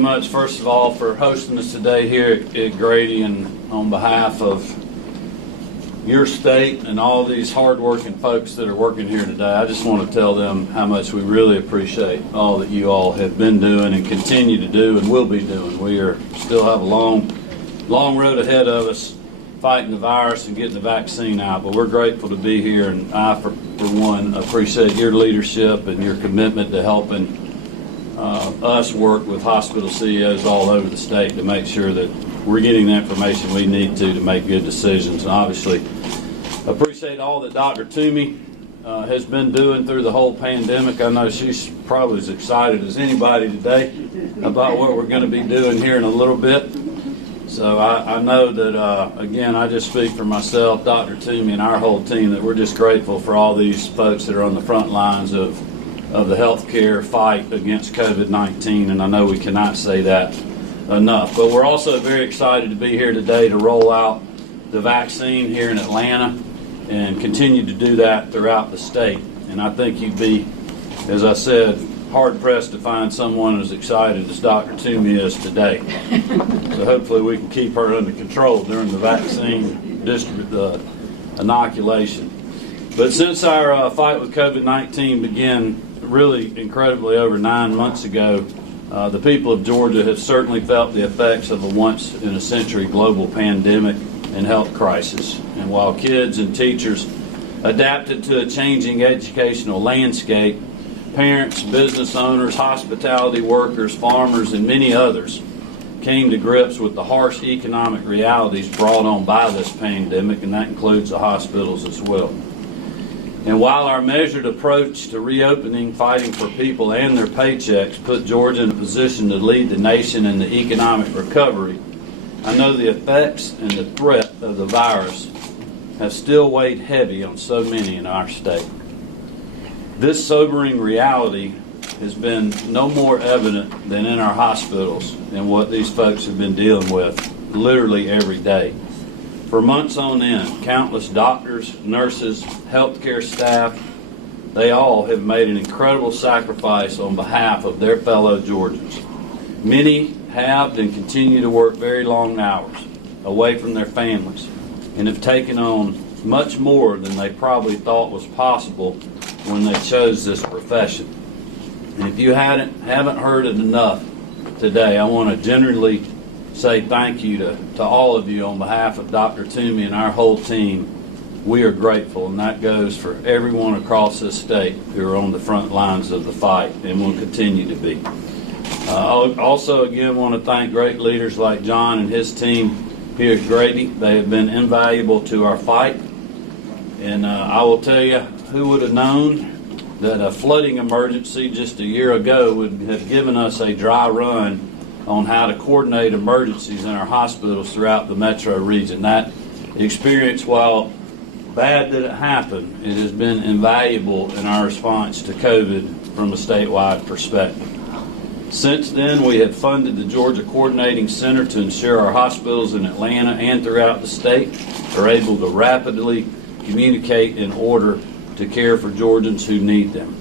Much, first of all, for hosting us today here at Grady, and on behalf of your state and all these hard-working folks that are working here today, I just want to tell them how much we really appreciate all that you all have been doing and continue to do and will be doing. We still have a long road ahead of us fighting the virus and getting the vaccine out, but we're grateful to be here, and I, for one, appreciate your leadership and your commitment to helping us work with hospital CEOs all over the state to make sure that we're getting the information we need to make good decisions. And obviously, appreciate all that Dr. Toomey has been doing through the whole pandemic. I know she's probably as excited as anybody today about what we're going to be doing here in a little bit. So I know that, again, I just speak for myself, Dr. Toomey, and our whole team, that we're just grateful for all these folks that are on the front lines of the healthcare fight against COVID-19, and I know we cannot say that enough. But we're also very excited to be here today to roll out the vaccine here in Atlanta and continue to do that throughout the state. And I think you'd be, as I said, hard-pressed to find someone as excited as Dr. Toomey is today. So hopefully we can keep her under control during the vaccine inoculation. But since our fight with COVID-19 began really incredibly over 9 months ago, the people of Georgia have certainly felt the effects of a once-in-a-century global pandemic and health crisis. And while kids and teachers adapted to a changing educational landscape, parents, business owners, hospitality workers, farmers, and many others came to grips with the harsh economic realities brought on by this pandemic, and that includes the hospitals as well. And while our measured approach to reopening, fighting for people and their paychecks, put Georgia in a position to lead the nation in the economic recovery, I know the effects and the threat of the virus have still weighed heavy on so many in our state. This sobering reality has been no more evident than in our hospitals and what these folks have been dealing with literally every day. For months on end, countless doctors, nurses, healthcare staff, they all have made an incredible sacrifice on behalf of their fellow Georgians. Many have and continue to work very long hours away from their families and have taken on much more than they probably thought was possible when they chose this profession. And if you haven't heard it enough today, I want to generally say thank you to all of you on behalf of Dr. Toomey and our whole team. We are grateful, and that goes for everyone across this state who are on the front lines of the fight and will continue to be. I also, again, want to thank great leaders like John and his team here at Grady. They have been invaluable to our fight. And I will tell you, who would have known that a flooding emergency just a year ago would have given us a dry run on how to coordinate emergencies in our hospitals throughout the metro region. That experience, while bad that it happened, it has been invaluable in our response to COVID from a statewide perspective. Since then, we have funded the Georgia Coordinating Center to ensure our hospitals in Atlanta and throughout the state are able to rapidly communicate in order to care for Georgians who need them.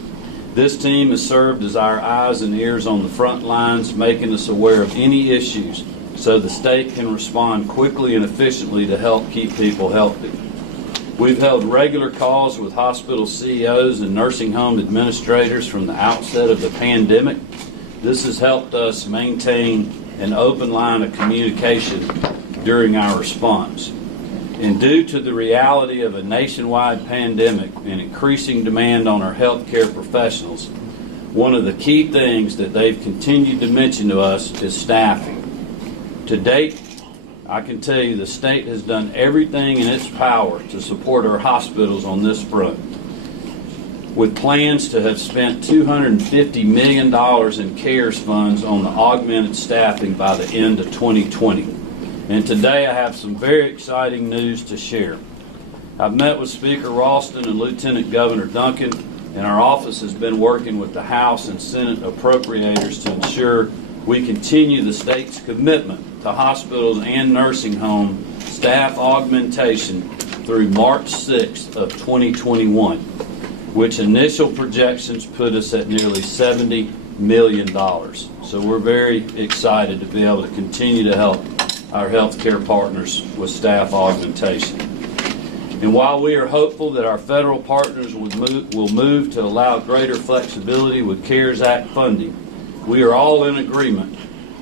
This team has served as our eyes and ears on the front lines, making us aware of any issues so the state can respond quickly and efficiently to help keep people healthy. We've held regular calls with hospital CEOs and nursing home administrators from the outset of the pandemic. This has helped us maintain an open line of communication during our response. And due to the reality of a nationwide pandemic and increasing demand on our healthcare professionals, one of the key things that they've continued to mention to us is staffing. To date, I can tell you the state has done everything in its power to support our hospitals on this front, with plans to have spent $250 million in CARES funds on the augmented staffing by the end of 2020. And today I have some very exciting news to share. I've met with Speaker Ralston and Lieutenant Governor Duncan, and our office has been working with the House and Senate appropriators to ensure we continue the state's commitment to hospitals and nursing home staff augmentation through March 6th of 2021, which initial projections put us at nearly 70 million. So we're very excited to be able to continue to help our healthcare partners with staff augmentation. And while we are hopeful that our federal partners will move to allow greater flexibility with CARES Act funding, we are all in agreement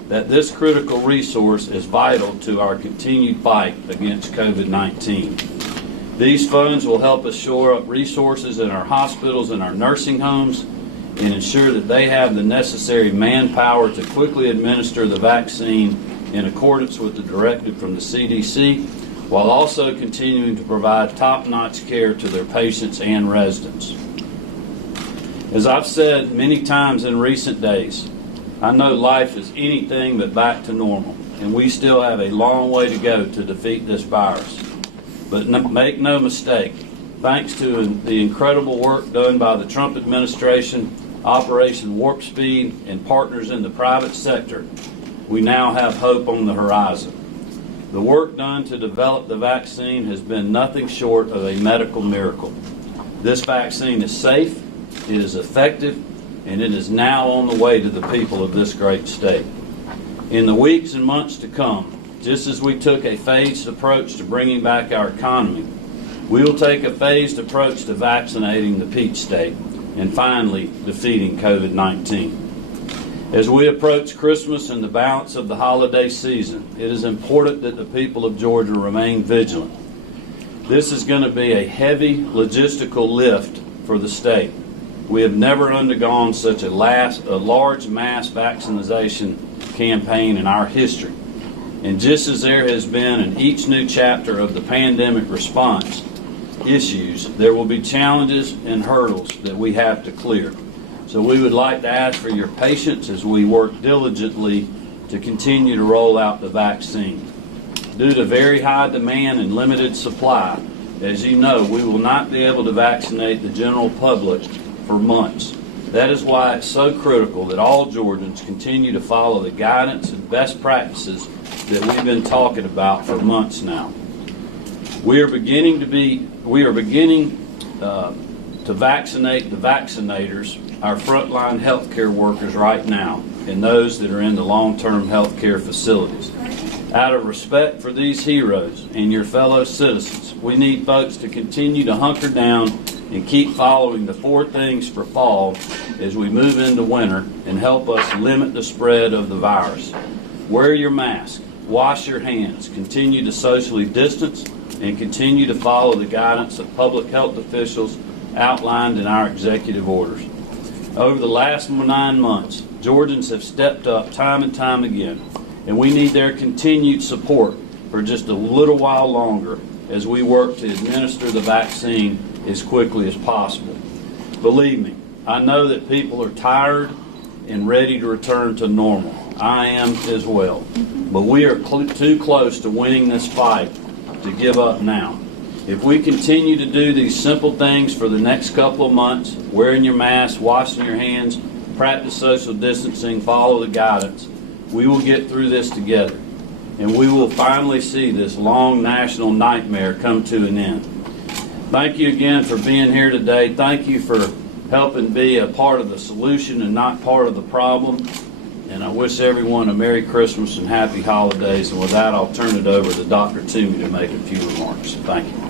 that this critical resource is vital to our continued fight against COVID-19. These funds will help us shore up resources in our hospitals and our nursing homes and ensure that they have the necessary manpower to quickly administer the vaccine in accordance with the directive from the CDC, while also continuing to provide top-notch care to their patients and residents. As I've said many times in recent days, I know life is anything but back to normal, and we still have a long way to go to defeat this virus. But make no mistake, thanks to the incredible work done by the Trump administration, Operation Warp Speed, and partners in the private sector, we now have hope on the horizon. The work done to develop the vaccine has been nothing short of a medical miracle. This vaccine is safe, it is effective, and it is now on the way to the people of this great state. In the weeks and months to come, just as we took a phased approach to bringing back our economy, we will take a phased approach to vaccinating the Peach State and finally defeating COVID-19. As we approach Christmas and the balance of the holiday season, it is important that the people of Georgia remain vigilant. This is going to be a heavy logistical lift for the state. We have never undergone such a large mass vaccination campaign in our history. And just as there has been in each new chapter of the pandemic response issues, there will be challenges and hurdles that we have to clear. So we would like to ask for your patience as we work diligently to continue to roll out the vaccine. Due to very high demand and limited supply, as you know, we will not be able to vaccinate the general public for months. That is why it's so critical that all Georgians continue to follow the guidance and best practices that we've been talking about for months now. We are beginning to vaccinate the vaccinators, our frontline healthcare workers right now, and those that are in the long-term healthcare facilities. Out of respect for these heroes and your fellow citizens, we need folks to continue to hunker down and keep following the 4 things for fall as we move into winter and help us limit the spread of the virus. Wear your mask, wash your hands, continue to socially distance, and continue to follow the guidance of public health officials outlined in our executive orders. Over the last 9 months, Georgians have stepped up time and time again, and we need their continued support for just a little while longer as we work to administer the vaccine as quickly as possible. Believe me, I know that people are tired and ready to return to normal. I am as well. But we are too close to winning this fight to give up now. If we continue to do these simple things for the next couple of months, wearing your mask, washing your hands, practice social distancing, follow the guidance, we will get through this together. And we will finally see this long national nightmare come to an end. Thank you again for being here today. Thank you for helping be a part of the solution and not part of the problem. And I wish everyone a Merry Christmas and Happy Holidays. And with that, I'll turn it over to Dr. Toomey to make a few remarks. Thank you.